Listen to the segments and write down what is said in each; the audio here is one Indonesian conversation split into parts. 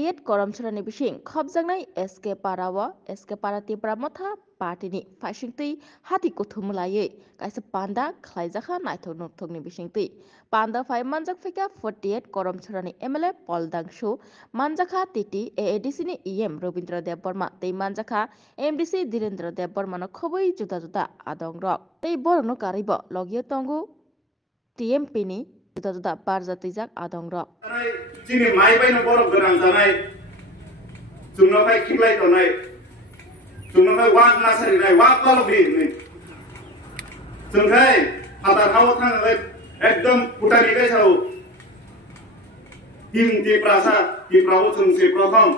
48 koromchurani bising khobjangnai SK Parawa SK Parati Pramotha Party faisingtui hati kuthumulai kaisa panda khlaijakha naithok nokthokni bisingtui panda phai manjak phika 48 koromchurani MLA Poldangshu manjakha titi AADC ni EM Robindra Dev Burma tei manjakha MDC Direndra Dev Burma no khobui juda juda adongrok tei borno karibo logio tongu TMP ni juda juda barjatijak adongrok Sini mai bai no borok gorang janai jungno kai khiklai tonai jungno kai wak nasari nai wak kol bi ni jungkai hatar hawo thang lai ekdom putani kai sau him ti prasa ti prawo jung se prothom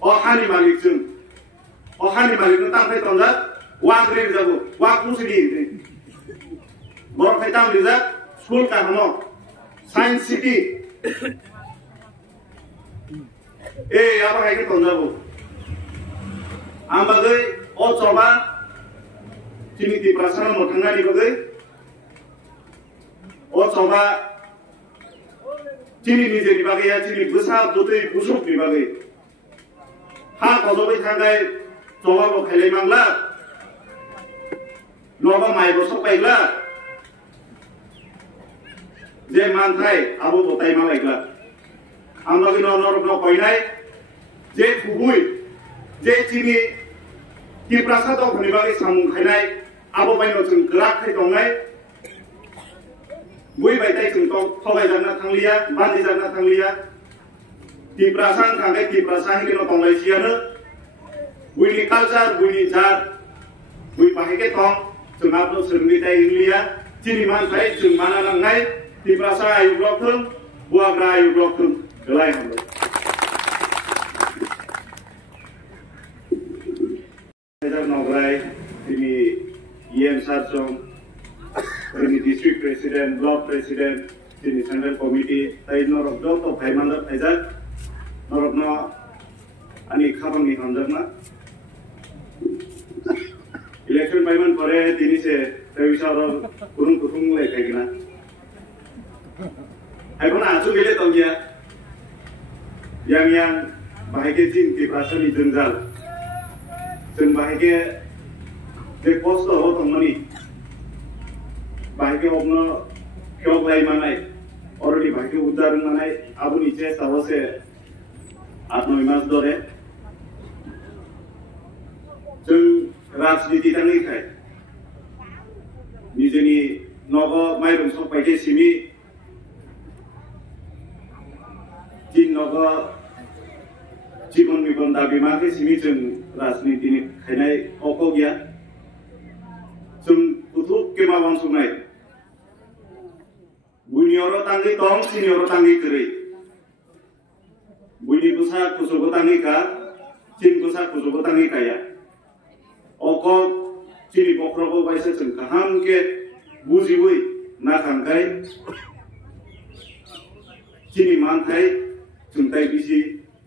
o hani malik no tang kai tonja wak rin jago wak musidi ni borok kai tam dija school ka hano Science City apa kayak gitu nggak bu? Ambagai oh coba sini di perasaan mau tengah di bagai oh coba sini di bagai ya sini besar tuh busuk di bagai hak kalau coba tanggai coba mau kelai mangla loba mai busuk baikla je mantai abu botai malaikla আমরা কিন্তু অনরব কই নাই যে খুবই যে চিনি কি প্রাসাদ খনিবাগে সামুং খাইনাই আবো বাইনো जों গ্রাক খাই দंनाय বই বাইতাই जों তো থবাই জানা থাंलिया बान्दि जाना थांलिया কি প্রাসাদ খাগে কি প্রাসাদ হিনো দंलाय सियानो বইনি কালচার বইনি জাত বই বাহেকে দं जों आपनो सोरनि ताइ इंलिया चिनि मानथाय जों माना लांनाय কি প্রাসাদ आयु ब्लकथों बुआग्रा आयु ब्लकथों Gelai hamba. Saya nongrai ini EM Sarsong, ini district president, block president, ini central committee. Tapi norok dok to bhai mandap aja, norok no ani khabang ni hamjak na. Election payment pore tini se tapi sarong kurung lek kayak gina. Ayo na asu gile tong ya. Yang bahagia jin di perasaan di jenggal, jeng bahagia di posto hotong mani, bahagia opno kyok lai manai, orang di bahagia udaran manai, abu nice sawo se atno imas dore, jeng rajniti tangi kai, nijeni nogo mairung sok bahagia simi, jin nogo जीवन विपन दाबी माके सिमी जों राजनीति नि खायनाय अको गया जों कुथुक केमा वांसुनाय बुनियारो तांगि दं सिनियारो तांगि गरै बुनि कुसा कुसुबो तांगि का चिन कुसा कुसुबो तांगि काया अको चिनि बख्रबो बायसे जों गाहाम के बुजिबै ना खांखाय चिनि मानथाय जों ताय बिसि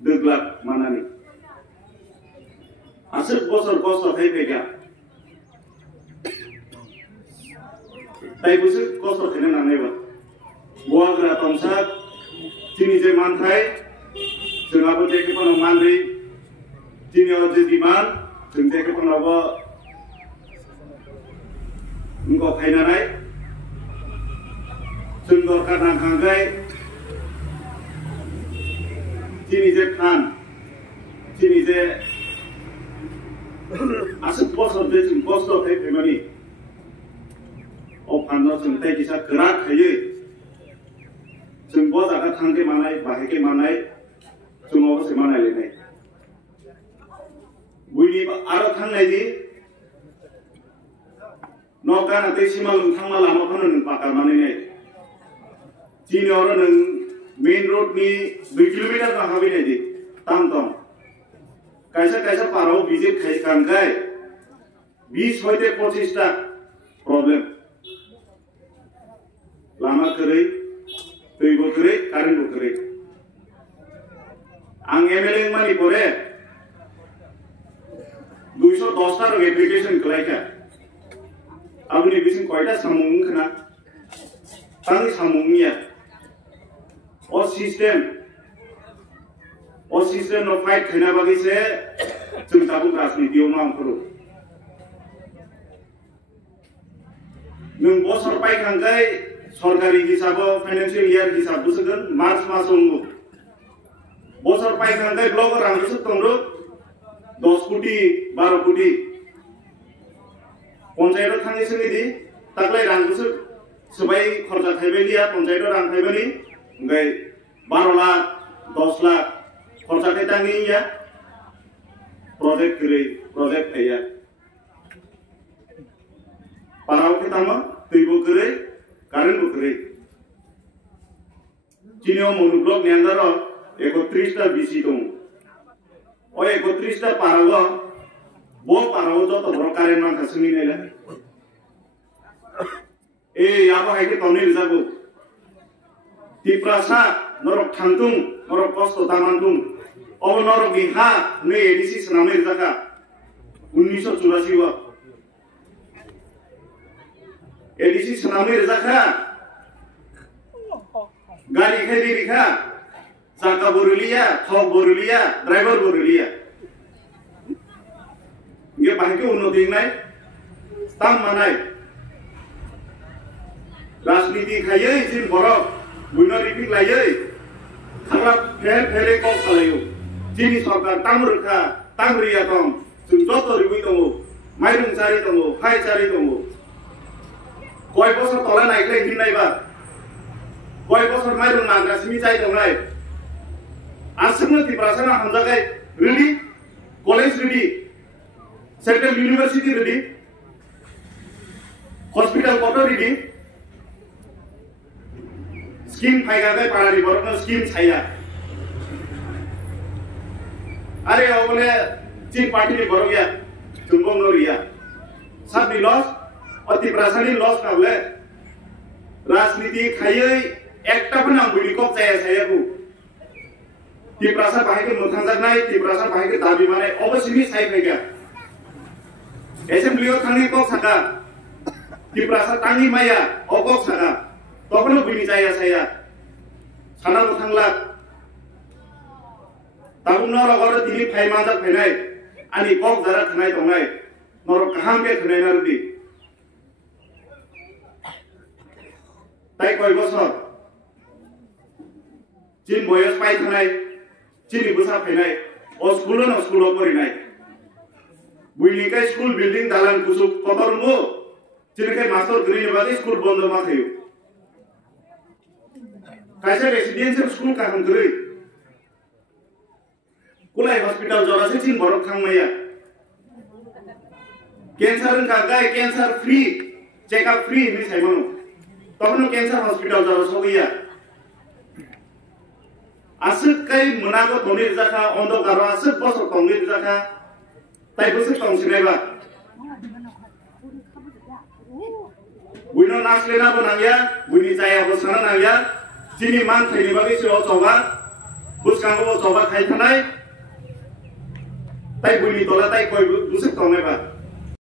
Deglak mana nih? Asal bosor hai pega. Tapi busuk bosor kena nane ba. Gua gerak tongsak, sini je mantai, jengabu je kepono mandri, sini orang je diman, jeng je kepono ba, engkau kena nai, jengkau kadang kangkai. Sini je kan, sini je asal bosor je jeng bosor hai pemani. Opano jeng tay kisah gerak hai, jeng bos agak thangke manai, bahake manai, jeng apa se manai lenai. Bunyi aro thang nai di, noka nanti simalung thang malam apa neng pakar manai nai. Sini orang neng main road ni 2 kilometer का हवी नहीं दी ताम कैसा पारो विजिट खाई कांगाय 20 होते 25 टा प्रॉब्लम लामा करे दै बो करे कारेन्ट बो करे आं एमएलए मानि परे 210 टा एप्लीकेशन कलाइका आबनि बिसिं कयटा सामुं खना तांग सामुंनिया और सिस्टम असिस्टेंट ऑफ फाइट खाना बाकी से जों दाबो राजनीतियाव मावफोरो नों बसर पाइखांगाय सरकारि हिसाबाव फाइनान्शियल इयार हिसाब बुसगोन मार्च मासाव बसर पाइखांगाय ब्लक रांबुसो दंरो 10 कोटी 12 कोटी पंचायत थांनि सोलिदि ताकलाय रांबुसो सबाय खर्चा थाइबायदिया पंचायत रां थाइबानि ओमफ्राय 12 लाख 10 लाख खर्चा थाइतांगिया प्रोजेक्ट थाया पाराव के तामा दैबो गरै कारेन्ट बो गरै चिनियाव मनुब्लक नेंदार 31 टा बिसि दं ओ 31 टा पाराव बो पाराव जत बर कारेन्ट मानखा सोलिनायला ए याबो हायके तनि रिजाबो तिप्रासा नरक थांतुं नरक कष्ट तामानतुं अब नरक हा नै एडिसि सनामे रिजाका 1984 वा एडिसि सनामे रिजाका गाड़ी खेली रिखा जाका बोरलिया थाव बोरलिया ड्राइवर बोरलिया ये बाहेके उन्नति नाय ताम मानाय राजनीति खायै जिन बरफ बुइनो रिपिक लायै खाला फेले कल खालायो जिनि सरकार तामरुखा तामरिया दं जों जत रिबुइ दङ माइरं चारि दङ फाइ चारि दङ कय बছর तला नायख्लाय हिननायबा कय बছর माइरं नागासिनि जाय दंनाय आसमनो तिप्रासाना हामजागाय ready college ready central university ready hospital कत रेडी स्कीम फाइगाय पारारि बरनो स्कीम छाया अरे ओबले चीन पार्टी नि बरगया जुंगम नरिया साबनि लॉस अति प्रासानि लॉस नावले राजनीति खायै एकटा पनि बुनि कप जाया सायाबु तिप्रासा बाहेके मोथांजानाय तिप्रासा बाहेके दाबि माने अबसिनि साइ फैगा एसेम्ब्लियाव थांनि कप साका तिप्रासा तांनि माया अकप साका तखनो बुनि जाया साया सानाबो थांला ताबु नरगर दिनि फाइमाजा फैनाय आनि कप जारा थानाय दंनाय नर काहाम बे थानाय नारदि ताइ कय बছর जिन बयस पाइ थानाय चिनि बुसा फैनाय अ स्कुल परिनाय बुइलिकाय स्कुल बिल्डिं दालान कुसु कतरमु चिनिकाय मास्टर ग्रीन बादि स्कुल बन्द मा थायो कायसे रेसिडेंशियल स्कुल का हंग्रै कुलाय हॉस्पिटल जरासे चिन बरक थांमाया कैंसर का गाय कैंसर फ्री चेकअप फ्री नि साइमनो तखनो कैंसर हॉस्पिटल जरासो गैया आसुक कै मोनागो धनि जाखा अंधकार आसुक बसर तंगि जाखा ताइबोसो तंसिनायबा बुइनो नासलेना बनाया बुइनि जाया बसना नाया जिनि मान थाइनि बागै सो चबा बुसकांगो चबा खाइ थानाय ताइ बुइनि तला ताइ कय बुसुक तंनायबा